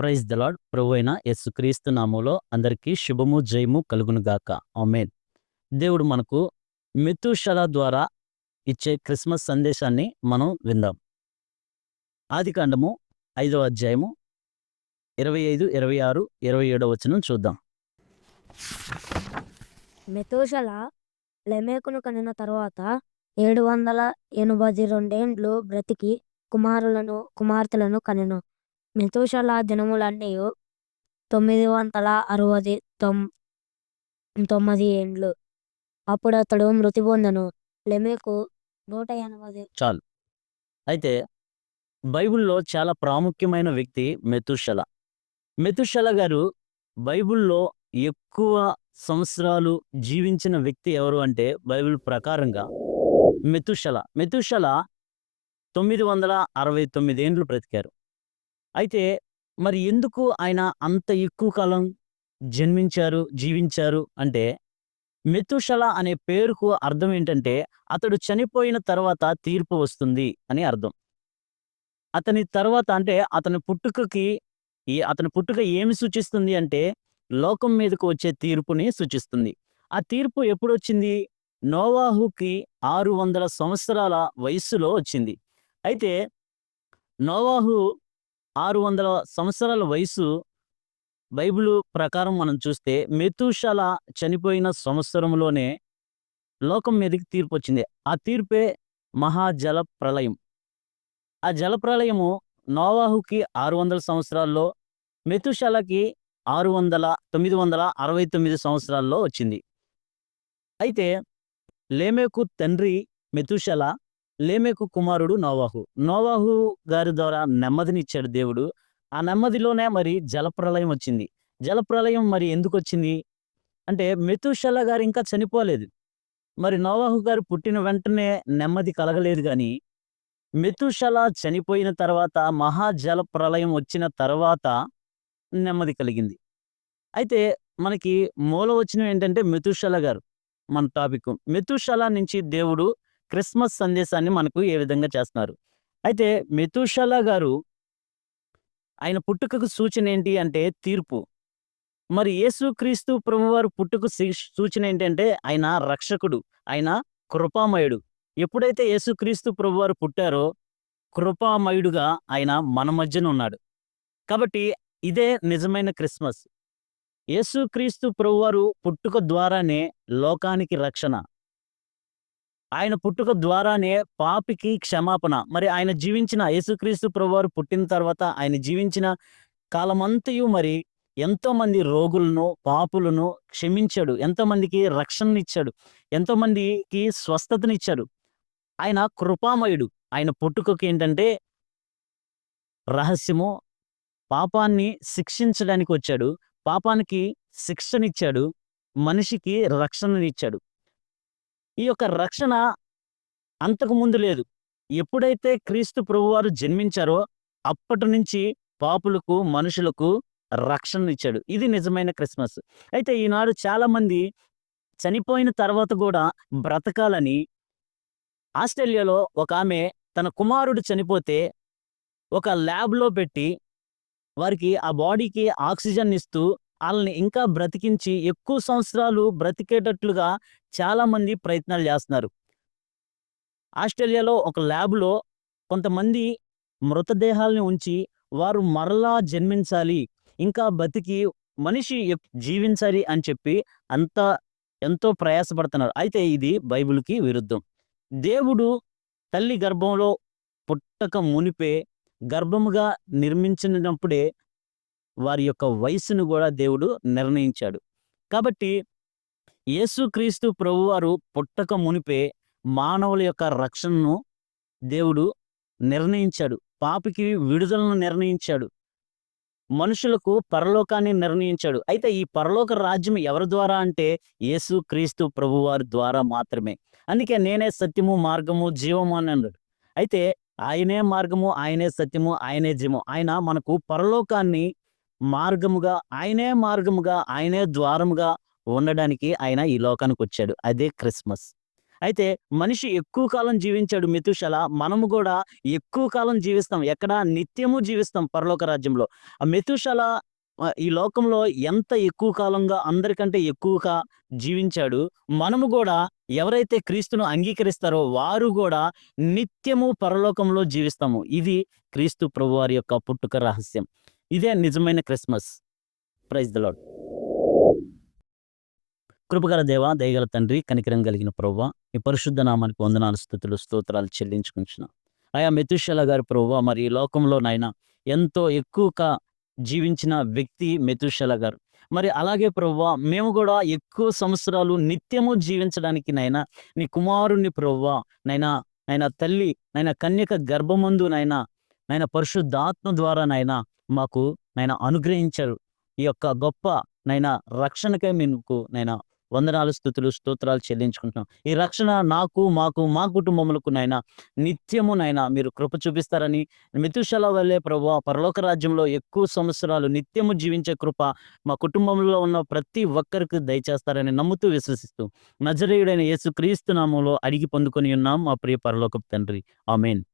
Praise the lord. ప్రభువైన యేసుక్రీస్తు నామములో అందరికీ శుభము, జయము కలుగును గాక. ఆమేన్. దేవుడు మనకు మెతూషల ద్వారా ఇచ్చే క్రిస్మస్ సందేశాన్ని మనం విందాం. ఆదికాండము 5వ అధ్యాయము 25, 26, 27 వచనం చూద్దాం. మెతూషెల లెమెకును కనిన తరువాత 782 బ్రతికి కుమార్తెలను కనెను. మెతూషెల దినములన్నీయు 969 ఏండ్లు. అప్పుడతడు మృతి పొందెను. లెమెకు 180. చాలు. అయితే బైబిల్‌లో చాలా ప్రాముఖ్యమైన వ్యక్తి మెతూషల. మెతూషల గారు బైబిల్‌లో ఎక్కువ సంవత్సరాలు జీవించిన వ్యక్తి ఎవరు అంటే బైబిల్ ప్రకారంగా మెతూషల. మెతూషల 969 ఏండ్లు బ్రతికారు. అయితే మరి ఎందుకు ఆయన అంత ఎక్కువ కాలం జీవించారు అంటే మెతూషల అనే పేరుకు అర్థం ఏంటంటే అతడు చనిపోయిన తర్వాత తీర్పు వస్తుంది అని అర్థం. అతని తర్వాత అంటే అతని పుట్టుక ఏమి సూచిస్తుంది అంటే లోకం మీదకు వచ్చే తీర్పుని సూచిస్తుంది. ఆ తీర్పు ఎప్పుడొచ్చింది? నోవాహుకి 600 సంవత్సరాల వయస్సులో వచ్చింది. అయితే నోవాహు 600 సంవత్సరాల వయసు బైబిలు ప్రకారం మనం చూస్తే మెతూషల చనిపోయిన సంవత్సరంలోనే లోకం మీదకి తీర్పొచ్చింది. ఆ తీర్పే మహాజల ప్రళయం. ఆ జలప్రళయము నోవాహుకి 600 సంవత్సరాల్లో, మెతూషలకి 969 సంవత్సరాల్లో వచ్చింది. అయితే లేమెకు తండ్రి మెతూషల, లేమెకు కుమారుడు నోవాహు. నోవాహు గారి ద్వారా నెమ్మదినిచ్చాడు దేవుడు. ఆ నెమ్మదిలోనే మరి జలప్రళయం వచ్చింది. జలప్రళయం మరి ఎందుకొచ్చింది? అంటే మెతూషల గారు ఇంకా చనిపోలేదు. మరి నోవాహు గారు పుట్టిన వెంటనే నెమ్మది కలగలేదు గానీ మెతూషల చనిపోయిన తర్వాత మహాజల ప్రళయం వచ్చిన తర్వాత నెమ్మది కలిగింది. అయితే మనకి మూలవచనం ఏంటంటే మెతూషల గారు మన టాపిక్. మెతూషల నుంచి దేవుడు క్రిస్మస్ సందేశాన్ని మనకు ఏ విధంగా చేస్తున్నారు. అయితే మెతూషల గారు ఆయన పుట్టుకకు సూచన ఏంటి అంటే తీర్పు. మరి యేసుక్రీస్తు ప్రభువారు పుట్టుక సూచన ఏంటంటే ఆయన రక్షకుడు. ఆయన కృపామయుడు. ఎప్పుడైతే యేసుక్రీస్తు ప్రభువారు పుట్టారో కృపామయుడుగా ఆయన మన మధ్యన ఉన్నాడు. కాబట్టి ఇదే నిజమైన క్రిస్మస్. యేసుక్రీస్తు ప్రభువారు పుట్టుక ద్వారానే లోకానికి రక్షణ. ఆయన పుట్టుక ద్వారానే పాపికి క్షమాపణ. మరి ఆయన జీవించిన యేసుక్రీస్తు ప్రభువారు పుట్టిన తర్వాత ఆయన జీవించిన కాలమంతయు మరి ఎంతోమంది రోగులను, పాపులను క్షమించాడు. ఎంతోమందికి రక్షణనిచ్చాడు. ఎంతోమందికి స్వస్థతనిచ్చాడు. ఆయన కృపామయుడు. ఆయన పుట్టుకకేంటంటే రహస్యము, పాపాన్ని శిక్షించడానికి వచ్చాడు. పాపానికి శిక్షనిచ్చాడు. మనిషికి రక్షణనిచ్చాడు. ఈ యొక్క రక్షణ అంతకు ముందు లేదు. ఎప్పుడైతే క్రీస్తు ప్రభువారు జన్మించారో అప్పటి నుంచి పాపులకు, మనుషులకు రక్షణనిచ్చాడు. ఇది నిజమైన క్రిస్మస్. అయితే ఈనాడు చాలామంది చనిపోయిన తర్వాత గూడా బ్రతకాలని ఆస్ట్రేలియాలో ఒకామె తన కుమారుడు చనిపోతే ఒక ల్యాబ్‌లో పెట్టి వారికి ఆ బాడీకి ఆక్సిజన్ ఇస్తూ ఆళ్ళని ఇంకా బ్రతికించి ఎక్కువ సంవత్సరాలు బ్రతికేటట్లుగా చాలామంది ప్రయత్నాలు జేస్తున్నారు. ఆస్ట్రేలియాలో ఒక ల్యాబ్‌లో కొంతమంది మృతదేహాల్ని ఉంచి వారు మరలా జన్మించాలి, ఇంకా బతికి మనిషి జీవించాలి అని చెప్పి అంతా ఎంతో ప్రయాసపడుతున్నారు. అయితే ఇది బైబిల్‌కి విరుద్ధం. దేవుడు తల్లి గర్భంలో పుట్టక మునిపే గర్భముగా నిర్మించినప్పుడే వారి యొక్క వయస్సును గూడా దేవుడు నిర్ణయించాడు. కాబట్టి యేసుక్రీస్తు ప్రభువారు పుట్టక మునిపే మానవుల యొక్క రక్షణను దేవుడు నిర్ణయించాడు. పాపికి విడుదలను నిర్ణయించాడు. మనుషులకు పరలోకాన్ని నిర్ణయించాడు. అయితే ఈ పరలోక రాజ్యం ఎవరి ద్వారా అంటే యేసుక్రీస్తు ప్రభువారి ద్వారా మాత్రమే. అందుకే నేనే సత్యము, మార్గము, జీవము అని అన్నాడు. అయితే ఆయనే మార్గము, ఆయనే సత్యము, ఆయనే జీవము. ఆయన మనకు పరలోకాన్ని మార్గముగా, ఆయనే ద్వారముగా ఉండడానికి ఆయన ఈ లోకానికొచ్చాడు. అదే క్రిస్మస్. అయితే మనిషి ఎక్కువ కాలం జీవించాడు మెతూషెల. మనము గూడా ఎక్కువ కాలం జీవిస్తాం. ఎక్కడ? నిత్యము జీవిస్తాం పరలోక రాజ్యంలో. ఆ మెతూషెల ఈ లోకంలో ఎంత ఎక్కువ కాలంగా అందరికంటే ఎక్కువగా జీవించాడు. మనము గూడా ఎవరైతే క్రీస్తును అంగీకరిస్తారో వారు గూడా నిత్యము పరలోకంలో జీవిస్తాము. ఇది క్రీస్తు ప్రభువారి యొక్క పుట్టుక రహస్యం. ఇదే నిజమైన క్రిస్మస్. Praise the lord. కృపగల దేవ, దయగల తండ్రి, కనికరం కలిగిన ప్రభువా, మీ పరిశుద్ధ నామానికి వందనాలు, స్తుతులు, స్తోత్రాలు చెల్లించుకుంటున్నాం. అయా మెతూషెల గారు ప్రభువా, మరి ఈ లోకంలో నాయన ఎంతో ఎక్కువగా జీవించిన వ్యక్తి మెతూషెల గారు. మరి అలాగే ప్రభువా, మేము గూడా ఎక్కువ సంవత్సరాలు నిత్యము జీవించడానికి నాయన నీ కుమారుణ్ణి ప్రభువా, నాయనా నాయన తల్లి నాయన కన్యక గర్భమందు నాయన పరిశుద్ధాత్మ ద్వారా మాకు అనుగ్రహించారు. ఈ యొక్క గొప్ప రక్షణకై మీకు వందనాలు, స్తుతులు, స్తోత్రాలు చెల్లించుకుంటున్నాం. ఈ రక్షణ నాకు, మాకు, మా కుటుంబములకు నిత్యము మీరు కృప చూపిస్తారని, మెతూషెల వల్లే ప్రభువా పరలోక రాజ్యంలో ఎక్కువ సంవత్సరాలు నిత్యము జీవించే కృప మా కుటుంబంలో ఉన్న ప్రతి ఒక్కరికి దయచేస్తారని నమ్ముతూ, విశ్వసిస్తూ నజరేయుడైన యేసుక్రీస్తు నామములో అడిగి పొందుకొని ఉన్నాం మా ప్రియ పరలోకపు తండ్రి. ఆమేన్.